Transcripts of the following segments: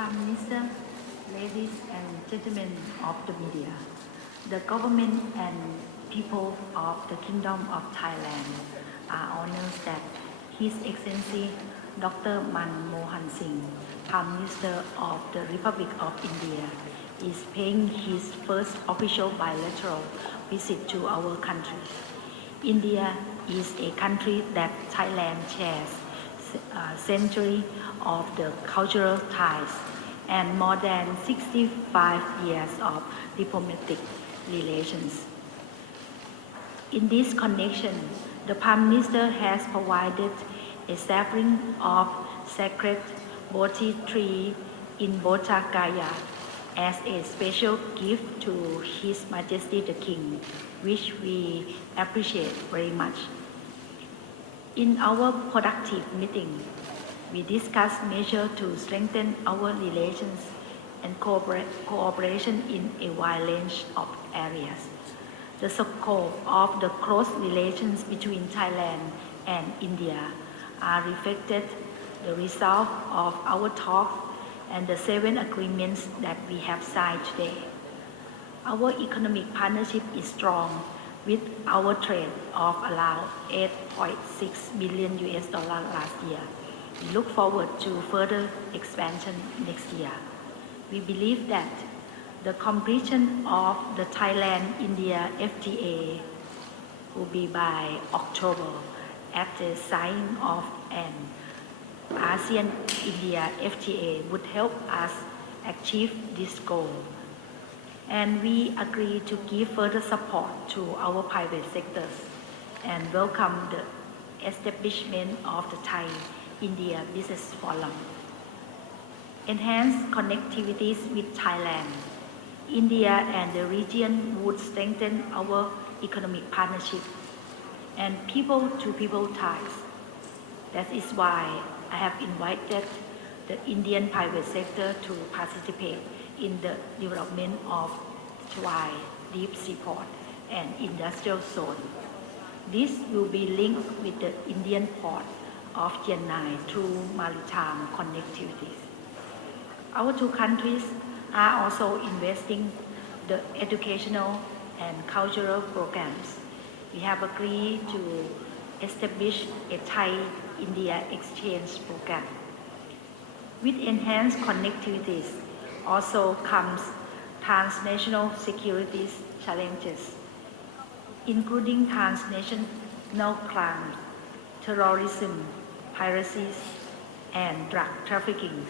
Prime Minister, ladies and gentlemen of the media, the government and people of the Kingdom of Thailand are honored that His Excellency Dr. Manmohan Singh, Prime Minister of the Republic of India, is paying his first official bilateral visit to our country. India is a country that Thailand shares century of the cultural ties and more than 65 years of diplomatic relations. In this connection, the Prime Minister has provided a sapling of sacred Bodhi tree in Bodh Gaya as a special gift to His Majesty the King, which we appreciate very much. In our productive meeting, we discussed measures to strengthen our relations and cooperation in a wide range of areas. The scope of the close relations between Thailand and India are reflected the result of our talks and the 7 agreements that we have signed today. Our economic partnership is strong with our trade of around $8.6 billion last year. We look forward to further expansion next year. We believe that the completion of the Thailand-India FTA will be by October at the signing of an ASEAN-India FTA would help us achieve this goal. And we agree to give further support to our private sectors and welcome the establishment of the Thai-India Business Forum. Enhanced connectivities with Thailand, India and the region would strengthen our economic partnership and people-to-people ties. That is why I have invited the Indian private sector to participate in the development of Chawai Deep Seaport and Industrial Zone. This will be linked with the Indian port of Chennai through maritime connectivities. Our 2 countries are also investing the educational and cultural programs. We have agreed to establish a Thai-India exchange program. With enhanced connectivities also comes transnational security challenges, including transnational crime, terrorism, piracy, and drug trafficking.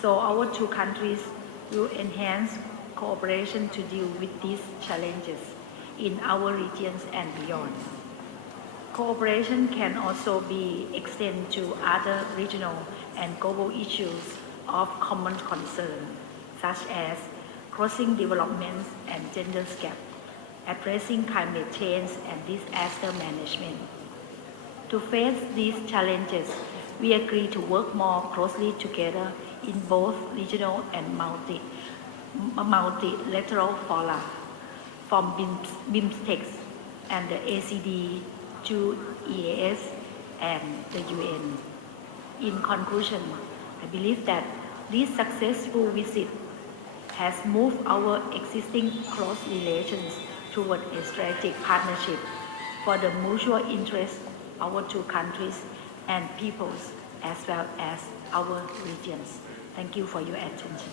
So our 2 countries will enhance cooperation to deal with these challenges in our regions and beyond. Cooperation can also be extended to other regional and global issues of common concern, such as crossing developments and gender gap, addressing climate change and disaster management. To face these challenges, we agree to work more closely together in both regional and multilateral fora, from BIMSTEC and the ACD to EAS and the UN. In conclusion, I believe that this successful visit has moved our existing close relations toward a strategic partnership for the mutual interest of our 2 countries and peoples as well as our regions. Thank you for your attention.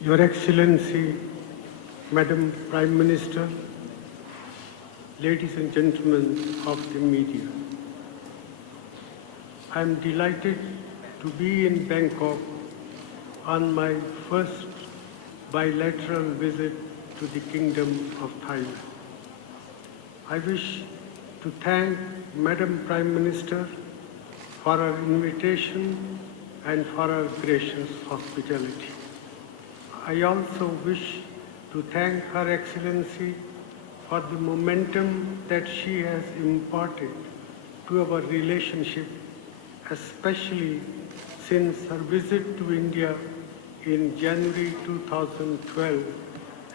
Your Excellency, Madam Prime Minister, ladies and gentlemen of the media, I am delighted to be in Bangkok on my first bilateral visit to the Kingdom of Thailand. I wish to thank Madam Prime Minister for her invitation and for her gracious hospitality. I also wish to thank Her Excellency for the momentum that she has imparted to our relationship, especially since her visit to India in January 2012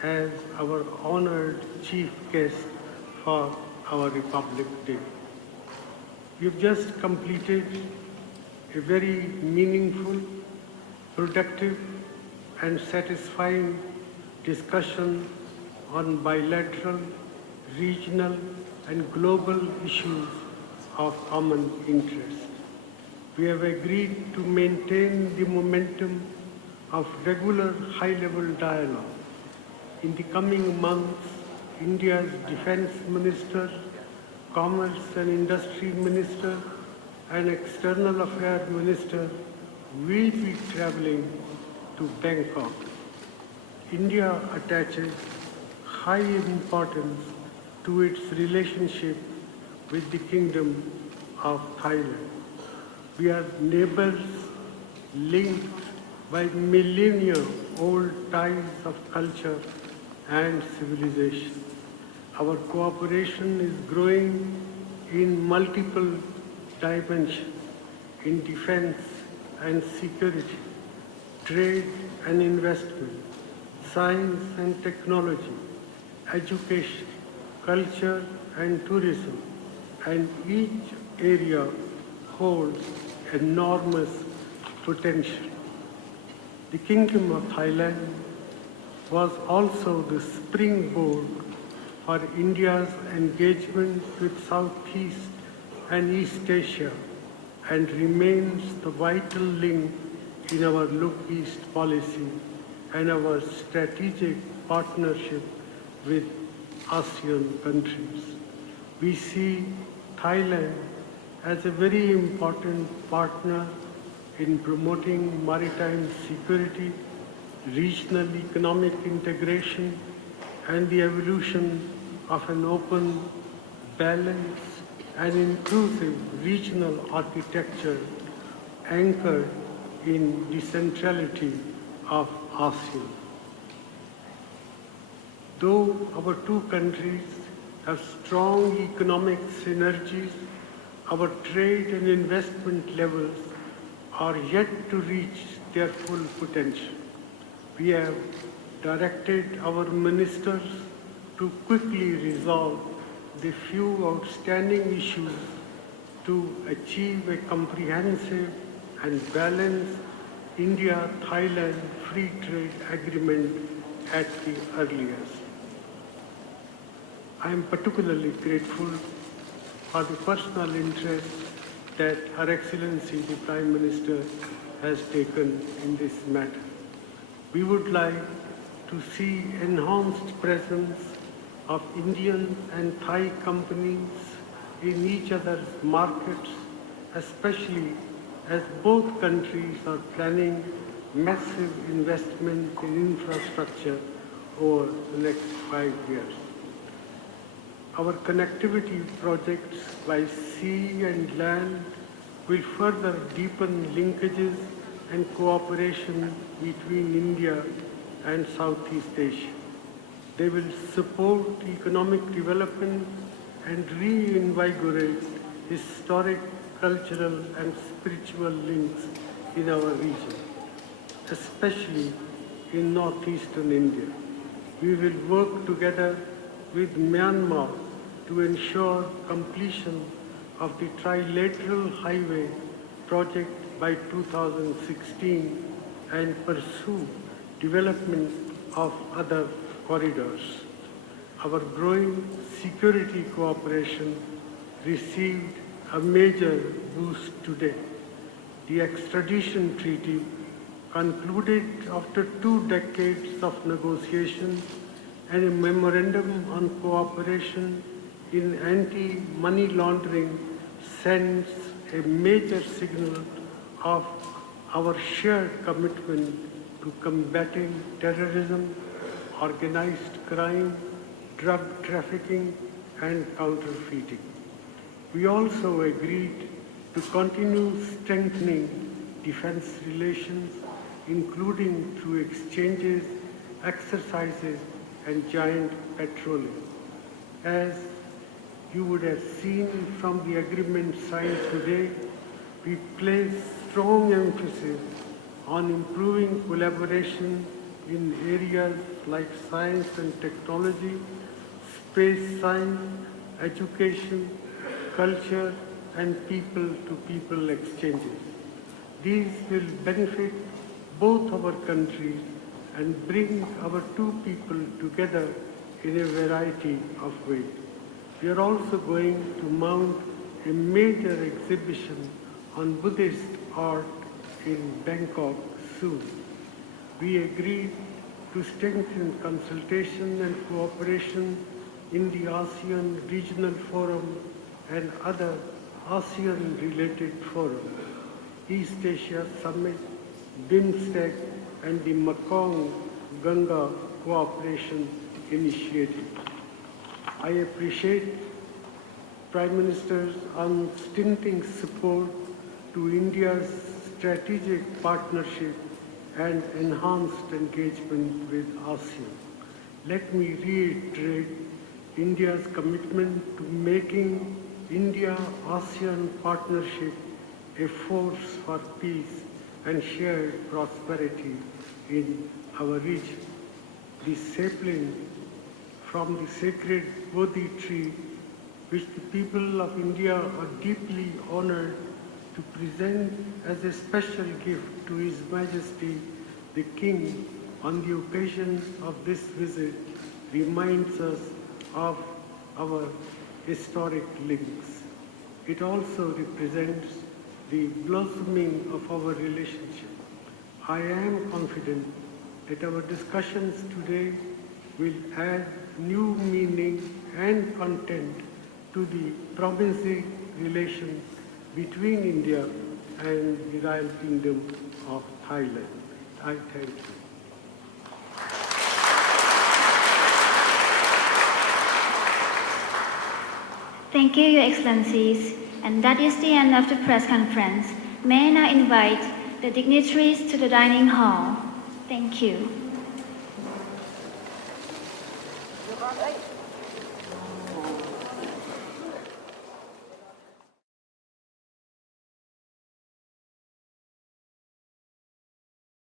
as our honored chief guest for our Republic Day. We've just completed a very meaningful, productive, and satisfying discussion on bilateral, regional, and global issues of common interest. We have agreed to maintain the momentum of regular high-level dialogue. In the coming months, India's Defense Minister, Commerce and Industry Minister, and External Affairs Minister will be traveling to Bangkok. India attaches high importance to its relationship with the Kingdom of Thailand. We are neighbors linked by millennia-old ties of culture and civilization. Our cooperation is growing in multiple dimensions, in defense and security, trade and investment, science and technology, education, culture and tourism, and each area holds enormous potential. The Kingdom of Thailand was also the springboard for India's engagement with Southeast and East Asia and remains the vital link in our Look East policy and our strategic partnership with ASEAN countries. We see Thailand as a very important partner in promoting maritime security, regional economic integration, and the evolution of an open, balanced, and inclusive regional architecture anchored in the centrality of ASEAN. Though our two countries have strong economic synergies, our trade and investment levels are yet to reach their full potential. We have directed our ministers to quickly resolve the few outstanding issues to achieve a comprehensive and balanced India-Thailand free trade agreement at the earliest. I am particularly grateful for the personal interest that Her Excellency the Prime Minister has taken in this matter. We would like to see enhanced presence of Indian and Thai companies in each other's markets, especially as both countries are planning massive investment in infrastructure over the next 5 years. Our connectivity projects by sea and land will further deepen linkages and cooperation between India and Southeast Asia. They will support economic development and reinvigorate historic, cultural and spiritual links in our region, especially in northeastern India. We will work together with Myanmar to ensure completion of the trilateral highway project by 2016 and pursue development of other corridors. Our growing security cooperation received a major boost today. The extradition treaty, concluded after 2 decades of negotiations, and a memorandum on cooperation in anti-money laundering sends a major signal of our shared commitment to combating terrorism, organized crime, drug trafficking, and counterfeiting. We also agreed to continue strengthening defense relations, including through exchanges, exercises, and joint patrolling. As you would have seen from the agreement signed today, we place strong emphasis on improving collaboration in areas like science and technology, space science, education, culture, and people-to-people exchanges. These will benefit both our countries and bring our two people together in a variety of ways. We are also going to mount a major exhibition on Buddhist art in Bangkok soon. We agreed to strengthen consultation and cooperation in the ASEAN Regional Forum and other ASEAN-related forums, East Asia Summit, BIMSTEC, and the Mekong-Ganga Cooperation Initiative. I appreciate Prime Minister's unstinting support to India's strategic partnership and enhanced engagement with ASEAN. Let me reiterate India's commitment to making India-ASEAN partnership a force for peace and shared prosperity in our region. The sapling from the sacred Bodhi tree, which the people of India are deeply honored to present as a special gift to His Majesty the King on the occasion of this visit, reminds us of our historic links. It also represents the blossoming of our relationship. I am confident that our discussions today will add new meaning and content to the promising relations between India and the Royal Kingdom of Thailand. I thank you. Thank you, Your Excellencies. And that is the end of the press conference. May I now invite the dignitaries to the dining hall. Thank you.